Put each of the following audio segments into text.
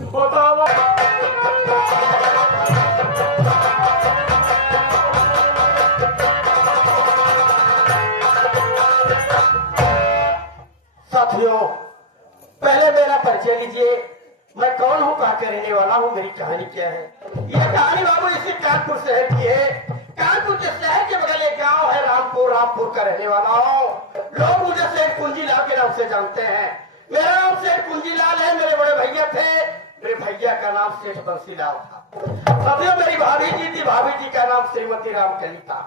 बताओ। साथियों, पहले मेरा परिचय लीजिए। मैं कौन हूँ, कहाँ का रहने वाला हूँ, मेरी कहानी क्या है। ये कहानी बाबू इसी कानपुर शहर की है। कानपुर के शहर के बगल एक गांव है रामपुर। रामपुर का रहने वाला हूँ। लोग मुझे सेठ कुंजीलाल के नाम से जानते हैं। मेरा नाम सेठ कुंजीलाल है। मेरे बड़े भैया थे, मेरे भैया का नाम सेठ बंसीलाल था। साथियों, मेरी भाभी जी थी, भाभी जी का नाम श्रीमती रामकली था।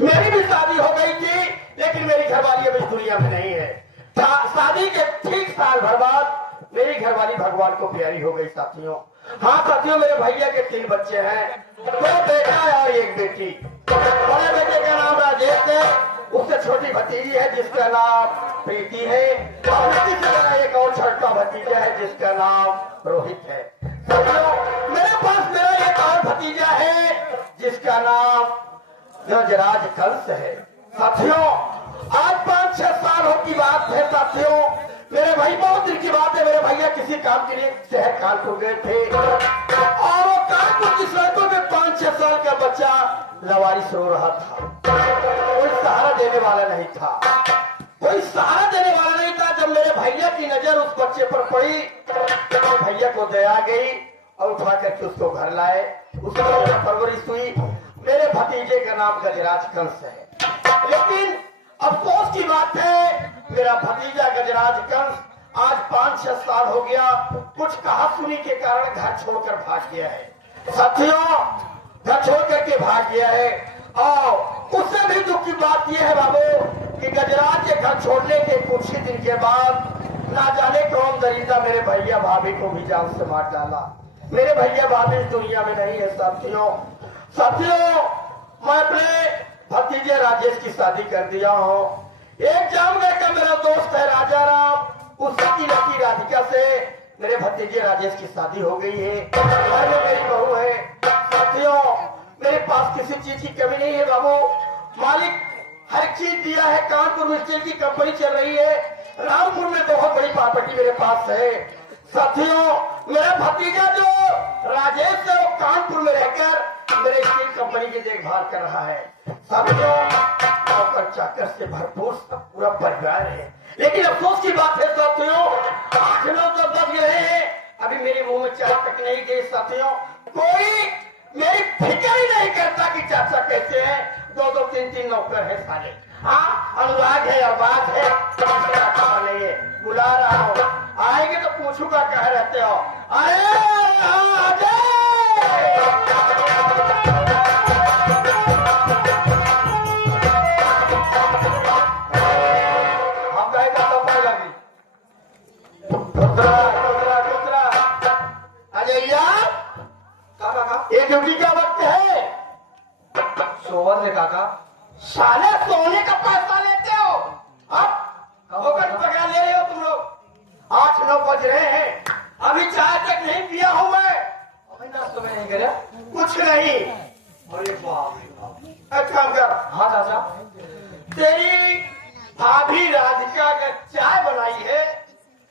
मेरी भी शादी हो गई थी, लेकिन मेरी घरवाली अभी दुनिया में नहीं है। शादी के ठीक साल भर बाद मेरी घरवाली भगवान को प्यारी हो गई। साथियों, हाँ साथियों, मेरे भैया के 3 बच्चे हैं, 2 बेटा और 1 बेटी। बड़े बेटे का नाम राजेश है, उससे छोटी भतीजी है जिसका नाम प्रीति है, और बेटी से एक और छोटा भतीजा है जिसका नाम रोहित है। साथियों, मेरे पास मेरा एक और भतीजा है जिसका नाम गजराज कंस है। साथियों, आज 5-6 सालों की बात है। साथियों, मेरे भाई बहुत दिन की बात है, मेरे भैया किसी काम के लिए शहर कानपुर गए थे, और वो कानपुर की सड़कों में 5-6 साल का बच्चा लवारिस रो रहा था। कोई सहारा देने वाला नहीं था, कोई सहारा देने वाला नहीं था। जब मेरे भैया की नजर उस बच्चे पर पड़ी, तो भैया को दया गई और उठा करके उसको घर लाए। उसकी परवरिश हुई। मेरे भतीजे का नाम गजराज कंस है। लेकिन अफसोस की बात है, मेरा भतीजा गजराज कंस आज 5-6 साल हो गया, कुछ कहा सुनी के कारण घर छोड़कर भाग गया है। साथियों, घर छोड़ करके भाग गया है। और उससे भी दुख की बात यह है बाबू कि गजराज के घर छोड़ने के कुछ ही दिन के बाद ना जाने कौन दरिंदा मेरे भैया भाभी को भी जान से मार डाला। मेरे भैया भाभी दुनिया में नहीं है। साथियों, मैं अपने भतीजे राजेश की शादी कर दिया हूँ। एक जामगढ़ का मेरा दोस्त है राजा राम, उसकी लड़की राधिका से मेरे भतीजे राजेश की शादी हो गई है। और मेरी बहू है। साथियों, मेरे पास किसी चीज की कमी नहीं है बाबू। मालिक हर चीज दिया है। कानपुर में स्टील की कंपनी चल रही है। रामपुर में बहुत बड़ी प्रॉपर्टी मेरे पास है। साथियों, मेरा भतीजा जो राजेश है, वो कानपुर में रहकर मेरे स्टील कंपनी की देखभाल कर रहा है। साथियों, नौकर चाकर से भरपूर पूरा परिवार है। लेकिन अफसोस की बात है साथियों, 8-9 तो बज गए हैं, अभी मेरे मुंह में चाय तक नहीं गई। साथियों, कोई मेरी फिक्र ही नहीं करता कि चाचा कैसे हैं। 2-2, 3-3 नौकर है सारे। हाँ, अनुराग है, आवाज है, नहीं है। बुला रहा हूँ, आएंगे तो पूछूंगा कह रहते हो। अरे एक ड्यूटी का वक्त है। सोवर से काका, साले सोने का पैसा लेते हो, पकड़ ले रहे हो तुम लोग। 8-9 बज रहे हैं, अभी चाय तक नहीं पिया हूं मैं। नाश्ता में नहीं करे कुछ नहीं। अरे बाप रे बाप। एक काम कर, हाँ चाचा, तेरी भाभी राधिका का चाय बनाई है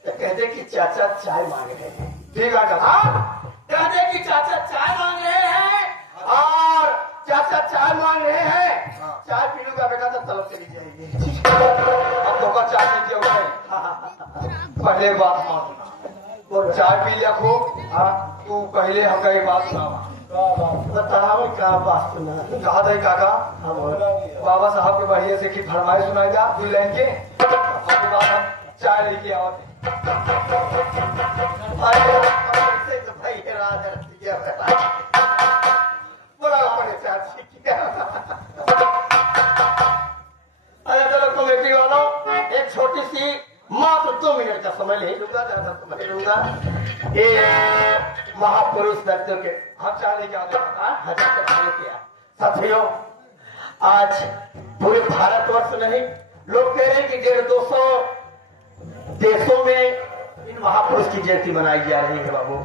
तो कह दे कि चाचा चाय मांग रहे हैं। ठीक है चाचा। हाँ, कह दे कि चाचा चाय मांग रहे हैं, और चाचा चाय मांग रहे हैं। हाँ। चाय पी लूंगा बेटा तो तलब चली जाएगी। अब धोखा चाय नहीं किया उसे। पहले बात मान, और चाय पी लिया खूब। हाँ, तू पहले हमका ये बात सुना। बताओ क्या बात सुना। कहा था काका, बाबा साहब के बढ़िया से की फरमाइश सुनाई जा 2 लाइन के। उसके बाद हम चाय लेके आओ। अरे तो भाई बोला अपने चाची क्या। अरे चलो कमेटी वालों, एक छोटी सी मात्र 2 मिनट का समय ले लूंगा, ज्यादा समय लूंगा। ये महापुरुष दत्तों के हम चाय लेके आते हैं। किया। साथियों, आज पूरे भारतवर्ष नहीं, लोग कह रहे हैं कि 150-200 देशों में इन महापुरुष की जयंती मनाई जा रही है बाबू।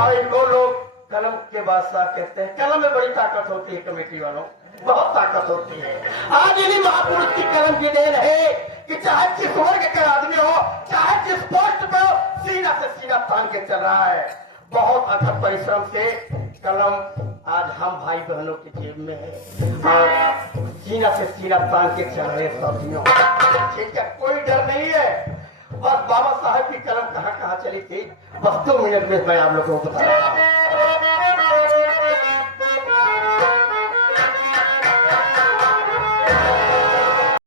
और इनको लोग कलम के बादशाह कहते हैं। कलम में बड़ी ताकत होती है कमेटी वालों, बहुत ताकत होती है। आज इन्हीं महापुरुष की कलम की देन है कि चाहे जिस वर्ग का आदमी हो, चाहे जिस पोस्ट पे हो, सीना से सीना सीना तान के चल रहा है। बहुत अथक परिश्रम से कलम आज हम भाई बहनों की जेब में है और सीना से सीना तान के चल रहे साथियों। ठीक है, कोई डर नहीं है। बस बाबा साहब की कलम कहाँ कहाँ चली थी, बस 2 मिनट में मैं आप लोगों को बता रहा हूँ।